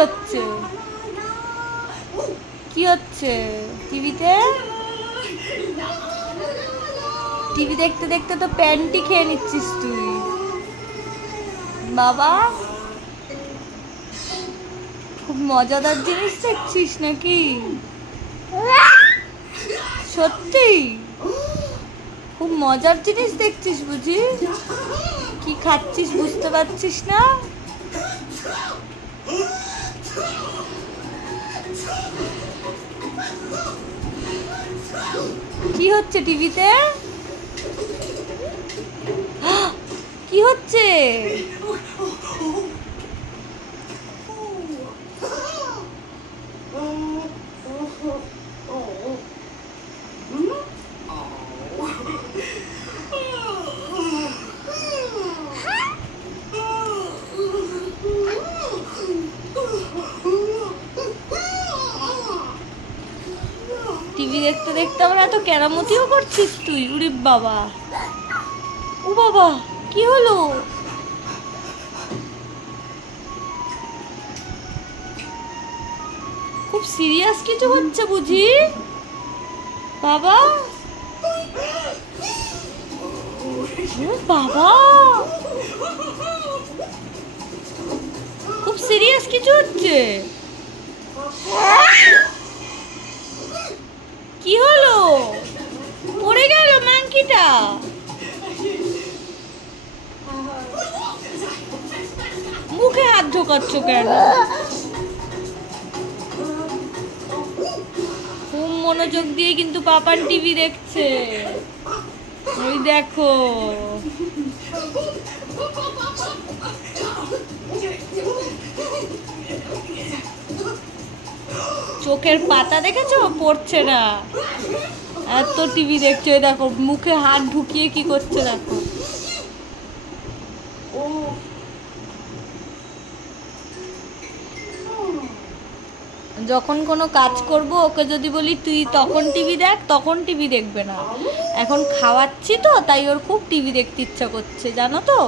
হচ্ছে? কি হচ্ছে টিভিতে? টিভি দেখতে দেখতে তো প্যান্টি খেয়ে নিচ্ছিস তুই বাবা। খুব মজাদার জিনিস দেখছিস নাকি? সত্যি খুব মজার জিনিস দেখছিস বুঝি? কি খাচ্ছিস বুঝতে পারছিস না? কি হচ্ছে টিভিতে? কি হচ্ছে? টিভি দেখতে দেখতে আবার এত কেরামতিও করছিস তুই? উরি বাবা, ও বাবা কি হলো? খুব সিরিয়াস কিছু হচ্ছে বুঝি বাবা? বাবা খুব সিরিয়াস কিছু হচ্ছে। কি হলো? পড়ে গেল মাংকিটা? মুখে হাত ঢোকাচ্ছ কেন? খুব মনোযোগ দিয়ে কিন্তু পাপান টিভি দেখছে। ওই দেখো চোখের পাতা দেখেছো? পড়ছে না, এত টিভি দেখছো। দেখো মুখে হাত ঢুকিয়ে কি করছে দেখো। যখন কোনো কাজ করব ওকে যদি বলি তুই তখন টিভি দেখ, তখন টিভি দেখবে না। এখন খাওয়াচ্ছি তো তাই ওর খুব টিভি দেখতে ইচ্ছা করছে জানো তো।